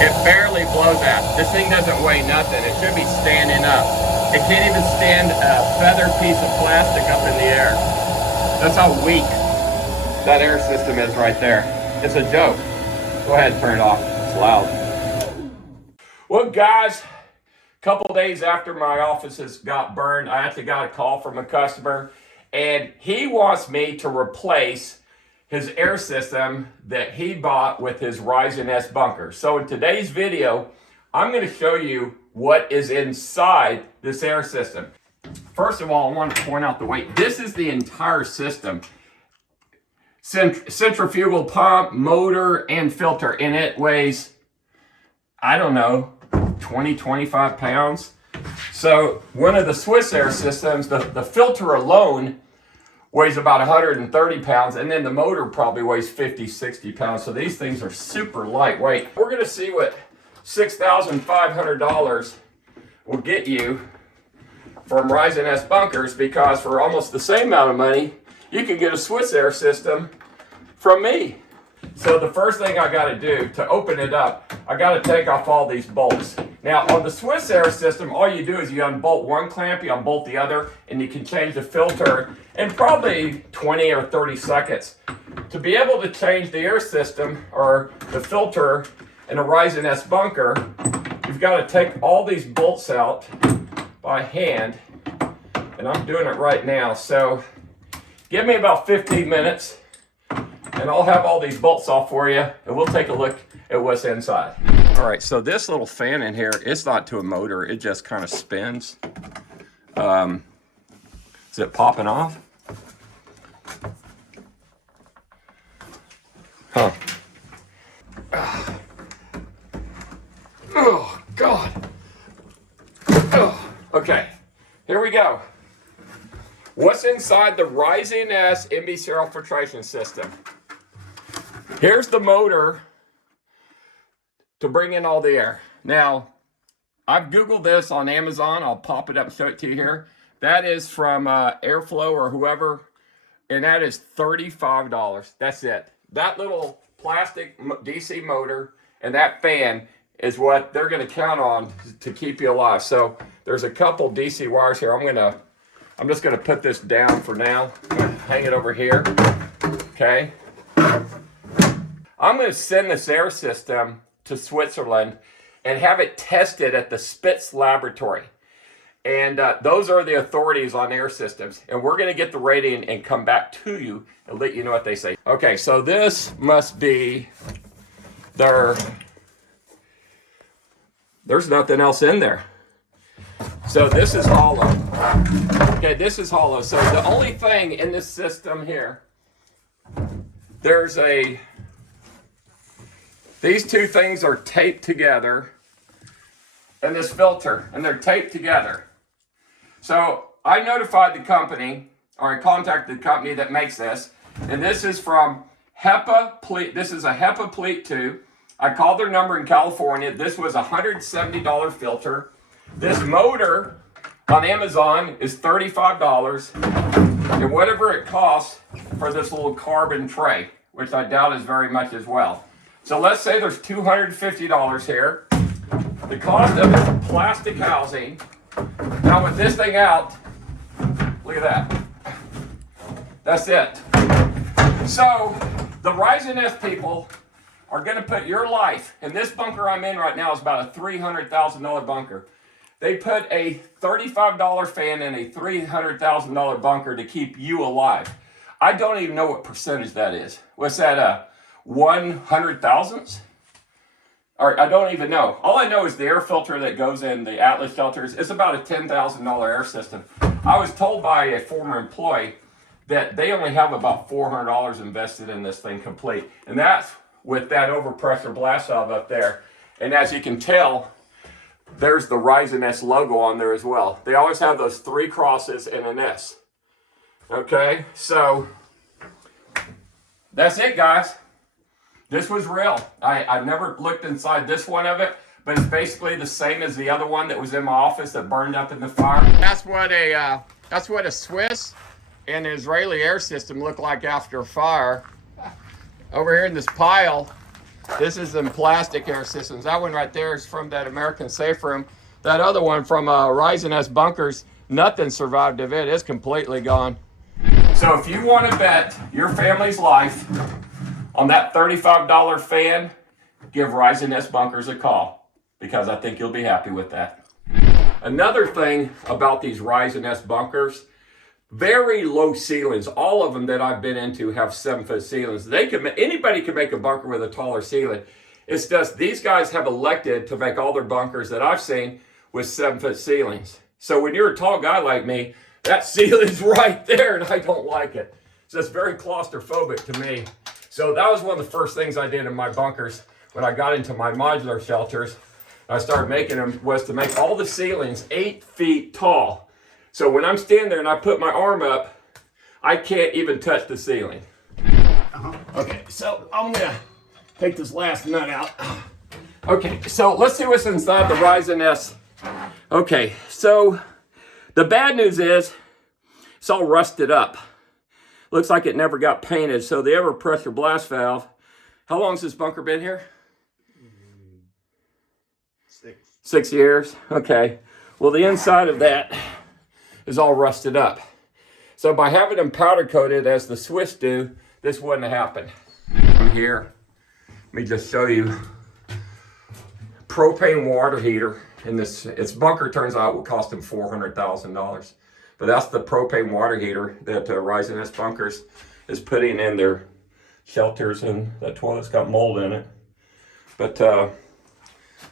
It barely blows out. This thing doesn't weigh nothing. It should be standing up. It can't even stand a feather piece of plastic up in the air. That's how weak that air system is right there. It's a joke. Go ahead and turn it off. It's loud. Well, guys, a couple days after my offices got burned, I actually got a call from a customer, and he wants me to replace his air system that he bought with his Ryzen S bunker. So in today's video, I'm going to show you what is inside this air system. First of all, I want to point out the weight. This is the entire system. Centrifugal pump, motor, and filter. And it weighs, I don't know, 20, 25 pounds. So one of the Swiss air systems, the filter alone weighs about 130 pounds, and then the motor probably weighs 50, 60 pounds. So these things are super lightweight. We're gonna see what $6,500 will get you from Ryzen S bunkers, because for almost the same amount of money, you can get a Swiss air system from me. So the first thing I gotta do to open it up, I gotta take off all these bolts. Now on the Swiss air system, all you do is you unbolt one clamp, you unbolt the other, and you can change the filter in probably 20 or 30 seconds. To be able to change the air system or the filter in a Ryzen S bunker, you've got to take all these bolts out by hand, and I'm doing it right now. So give me about 15 minutes and I'll have all these bolts off for you, and we'll take a look at what's inside. All right, so this little fan in here, it's not to a motor, it just kind of spins. Is it popping off? Huh. Oh, God. Oh, okay, here we go. What's inside the Ryzen S MB serial filtration system? Here's the motor to bring in all the air. Now, I've Googled this on Amazon. I'll pop it up and show it to you here. That is from Airflow or whoever, and that is $35. That's it. That little plastic DC motor and that fan is what they're going to count on to keep you alive. So there's a couple DC wires here. I'm just going to put this down for now. I'm going to hang it over here. Okay. I'm going to send this air system to Switzerland and have it tested at the Spitz laboratory. And those are the authorities on air systems. And we're going to get the rating and come back to you and let you know what they say. Okay, so this must be there's nothing else in there. So this is hollow. Okay, this is hollow. So the only thing in this system here, these two things are taped together, and this filter, and they're taped together. So I notified the company, or I contacted the company that makes this, and this is from HEPA Pleat. This is a HEPA Pleat 2. I called their number in California. This was a $170 filter. This motor on Amazon is $35, and whatever it costs for this little carbon tray, which I doubt is very much as well. So let's say there's $250 here. The cost of this plastic housing. Now with this thing out, look at that. That's it. So the Ryzen S people are going to put your life, and this bunker I'm in right now is about a $300,000 bunker. They put a $35 fan in a $300,000 bunker to keep you alive. I don't even know what percentage that is. What's that, 1/100,000th? Or I don't even know. All I know is the air filter that goes in the Atlas shelters is about a $10,000 air system. I was told by a former employee that they only have about $400 invested in this thing complete. And that's with that overpressure blast valve up there. And as you can tell, there's the Ryzen S logo on there as well. They always have those 3 crosses and an S. Okay, so that's it, guys. This was real. I never looked inside this one of it, but it's basically the same as the other one that was in my office that burned up in the fire. That's what a Swiss and Israeli air system look like after a fire. Over here in this pile, This is in plastic air systems. That one right there is from that American Safe Room. That other one from Rising S Bunkers, nothing survived of it. It's completely gone. So if you want to bet your family's life on that $35 fan, give Rising S Bunkers a call, because I think you'll be happy with that. Another thing about these Rising S Bunkers, very low ceilings. All of them that I've been into have 7-foot ceilings. Anybody can make a bunker with a taller ceiling. It's just these guys have elected to make all their bunkers that I've seen with 7-foot ceilings. So when you're a tall guy like me, that ceiling's right there, and I don't like it. So it's very claustrophobic to me. So that was one of the first things I did in my bunkers when I got into my modular shelters. I started making them, was to make all the ceilings 8 feet tall. So when I'm standing there and I put my arm up, I can't even touch the ceiling. Okay, so I'm gonna take this last nut out. Okay, so let's see what's inside the Rising S. Okay, so the bad news is it's all rusted up. Looks like it never got painted. So the overpressure blast valve, how long has this bunker been here? 6 years, okay. Well, the inside of that is all rusted up. So by having them powder coated as the Swiss do, this wouldn't have happened. From here, let me just show you. Propane water heater, and its bunker turns out will cost them $400,000. But that's the propane water heater that Rising S Bunkers is putting in their shelters, and that toilet's got mold in it. But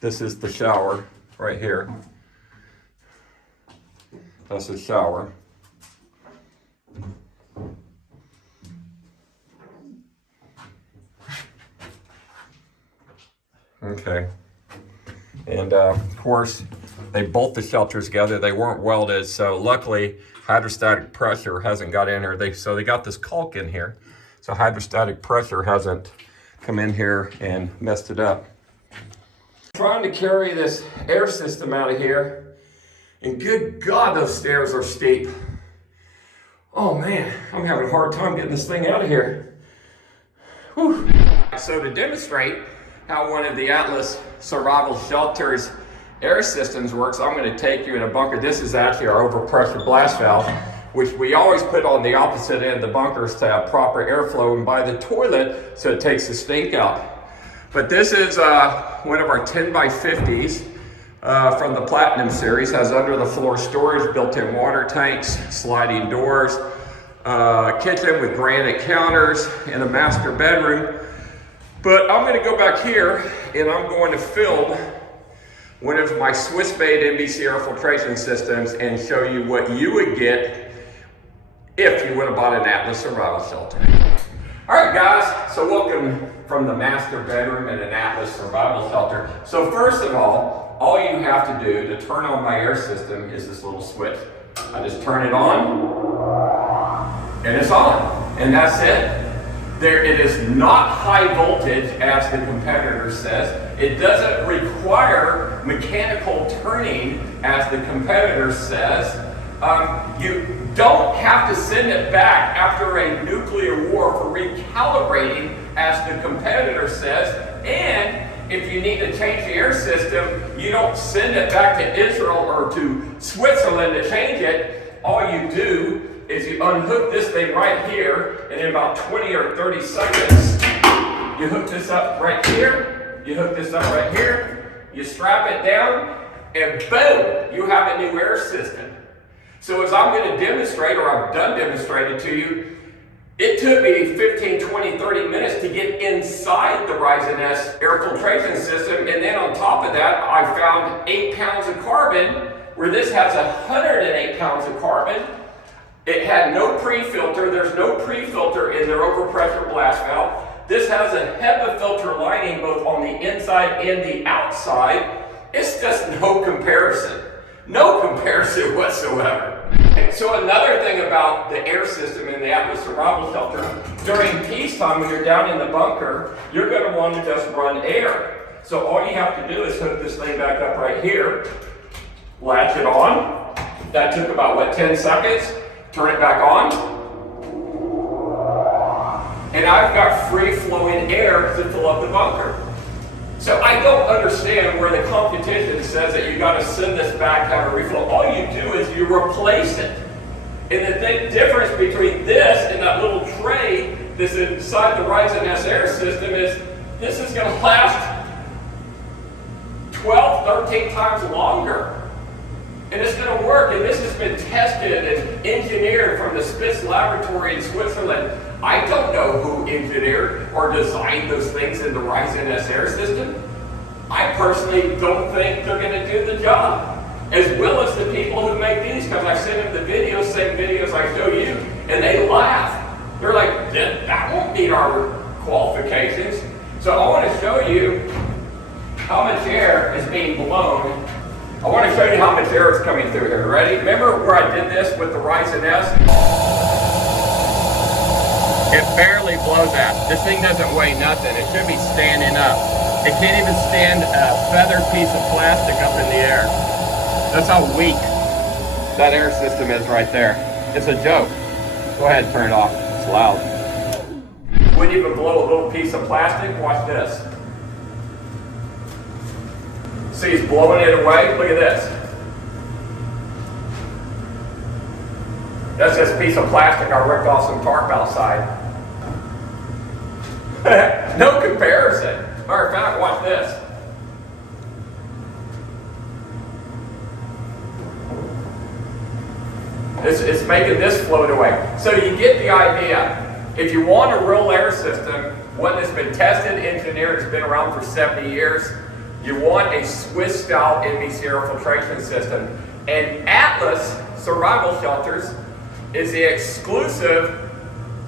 this is the shower right here. That's the shower. Okay. And of course, they bolt the shelters together. They weren't welded, so luckily hydrostatic pressure hasn't got in here. So they got this caulk in here, so hydrostatic pressure hasn't come in here and messed it up. Trying to carry this air system out of here, and good God, those stairs are steep. Oh man, I'm having a hard time getting this thing out of here. Whew. So to demonstrate how one of the Atlas survival shelters air systems works, I'm going to take you in a bunker. This is actually our overpressure blast valve, which we always put on the opposite end of the bunkers to have proper airflow and by the toilet so it takes the stink out. But this is one of our 10 by 50s from the Platinum series. Has under the floor storage, built-in water tanks, sliding doors, kitchen with granite counters, and a master bedroom. But I'm going to go back here and I'm going to film one of my Swiss-made NBC air filtration systems and show you what you would get if you would have bought an Atlas survival shelter. All right, guys, so welcome from the master bedroom in an Atlas survival shelter. So first of all you have to do to turn on my air system is this little switch. I just turn it on, and it's on, and that's it. It is not high voltage, as the competitor says. It doesn't require mechanical turning, as the competitor says. You don't have to send it back after a nuclear war for recalibrating, as the competitor says. And if you need to change the air system, you don't send it back to Israel or to Switzerland to change it. All you do is you unhook this thing right here, and in about 20 or 30 seconds, you hook this up right here, you hook this up right here, you strap it down, and boom, you have a new air system. So as I'm going to demonstrate, or I've done demonstrated to you, it took me 15, 20, 30 minutes to get inside the Rising S air filtration system, and then on top of that, I found 8 pounds of carbon, where this has 108 pounds of carbon. It had no pre-filter. There's no pre-filter in their overpressure blast valve. This has a HEPA filter lining both on the inside and the outside. It's just no comparison. No comparison whatsoever. So another thing about the air system in the Atlas survival shelter, during peacetime when you're down in the bunker, you're going to want to just run air. So all you have to do is hook this thing back up right here, latch it on. That took about, 10 seconds? Turn it back on. and I've got free-flowing air to fill up the bunker. So I don't understand where the competition says that you got to send this back, have a refill. All you do is you replace it. And the difference between this and that little tray that's inside the Ryzen S air system is this is going to last 12, 13 times longer. And it's going to work, and this has been tested and engineered from the Spitz laboratory in Switzerland. I don't know who engineered or designed those things in the Ryzen S air system. I personally don't think they're going to do the job. As well as the people who make these, because I send them the videos, same videos I show you, and they laugh. They're like, that won't meet our qualifications. So I want to show you how much air is being blown. I want to show you how much air is coming through here. Ready? Remember where I did this with the Ryzen S? It barely blows out. This thing doesn't weigh nothing. It should be standing up. It can't even stand a feather piece of plastic up in the air. That's how weak that air system is right there. It's a joke. Go ahead, turn it off. It's loud. Wouldn't even blow a little piece of plastic. Watch this. See, he's blowing it away. Look at this. That's just a piece of plastic I ripped off some tarp outside. No comparison. Matter of fact, watch this. It's making this float away. So you get the idea. If you want a real air system, one that's been tested, engineered, it's been around for 70 years, you want a Swiss-style NBC air filtration system. And Atlas Survival Shelters is the exclusive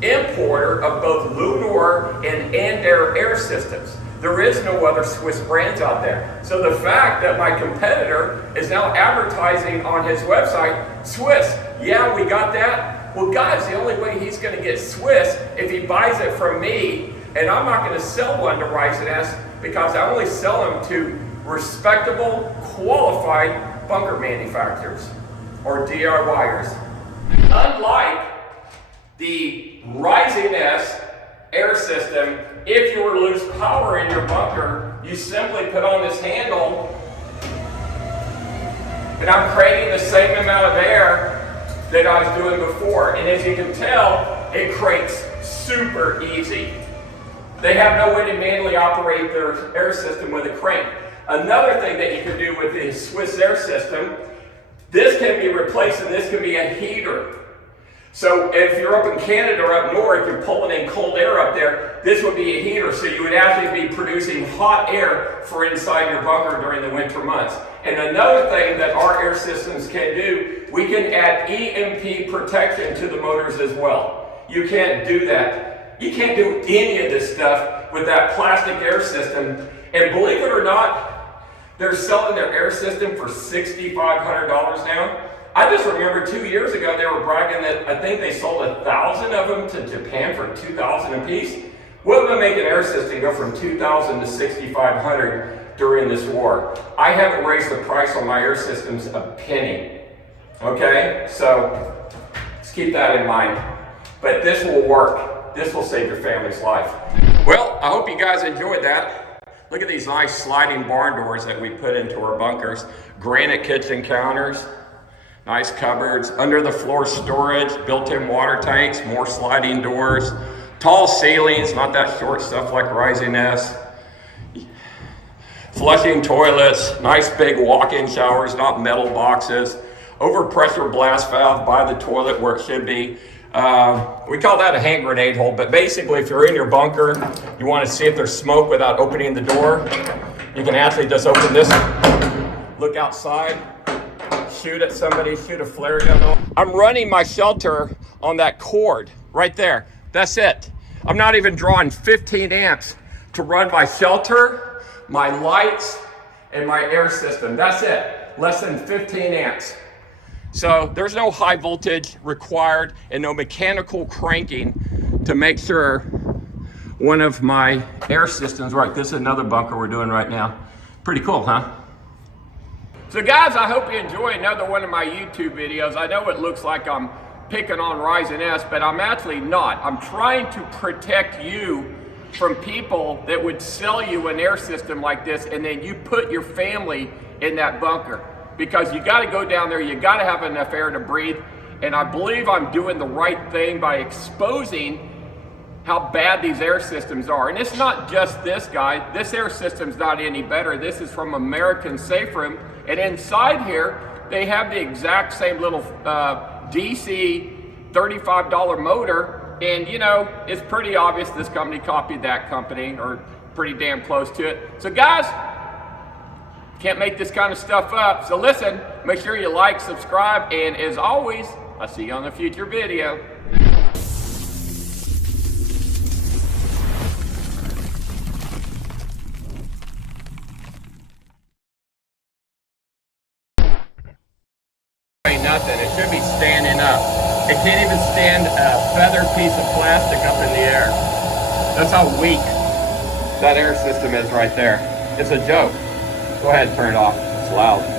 importer of both Lunor and Andair air systems. There is no other Swiss brands out there. So the fact that my competitor is now advertising on his website, Swiss, yeah, we got that. Well, guys, the only way he's going to get Swiss if he buys it from me, and I'm not going to sell one to Ryzen S because I only sell them to respectable, qualified bunker manufacturers or DIYers. Unlike the Ryzen S air system, if you were to lose power in your bunker, you simply put on this handle, and I'm creating the same amount of air that I was doing before. And as you can tell, it cranks super easy. They have no way to manually operate their air system with a crank. Another thing that you can do with the Swiss air system, this can be replaced and this can be a heater. So if you're up in Canada or up north, you're pulling in cold air up there, this would be a heater. So you would actually be producing hot air for inside your bunker during the winter months. And another thing that our air systems can do, we can add EMP protection to the motors as well. You can't do that. You can't do any of this stuff with that plastic air system. And believe it or not, they're selling their air system for $6,500 now. I just remember 2 years ago they were bragging that I think they sold 1,000 of them to Japan for $2,000 a piece. What would make an air system go from $2,000 to $6,500 during this war? I haven't raised the price on my air systems a penny. Okay, so let's keep that in mind. But this will work. This will save your family's life. Well, I hope you guys enjoyed that. Look at these nice sliding barn doors that we put into our bunkers. Granite kitchen counters. Nice cupboards, under the floor storage, built-in water tanks, more sliding doors, tall ceilings, not that short stuff like Ryzen S. Flushing toilets, nice big walk-in showers, not metal boxes. Overpressure blast valve by the toilet where it should be. We call that a hand grenade hole, but basically if you're in your bunker, you want to see if there's smoke without opening the door, you can actually just open this, look outside, shoot at somebody, shoot a flare gun. I'm running my shelter on that cord right there. That's it. I'm not even drawing 15 amps to run my shelter, my lights, and my air system. That's it. Less than 15 amps. So there's no high voltage required and no mechanical cranking to make sure one of my air systems work. This is another bunker we're doing right now. Pretty cool, huh? So guys, I hope you enjoy another one of my YouTube videos. I know it looks like I'm picking on Ryzen S, but I'm actually not. I'm trying to protect you from people that would sell you an air system like this, and then you put your family in that bunker. Because you gotta go down there, you gotta have enough air to breathe, and I believe I'm doing the right thing by exposing how bad these air systems are. And it's not just this guy. This air system's not any better. This is from American Safe Room, and inside here, they have the exact same little DC $35 motor, and you know, it's pretty obvious this company copied that company, or pretty damn close to it. So guys, can't make this kind of stuff up. So listen, make sure you like, subscribe, and as always, I'll see you on the future video. Ain't nothing, it should be standing up. It can't even stand a feather piece of plastic up in the air. That's how weak that air system is right there. It's a joke. Go ahead and turn it off. It's loud.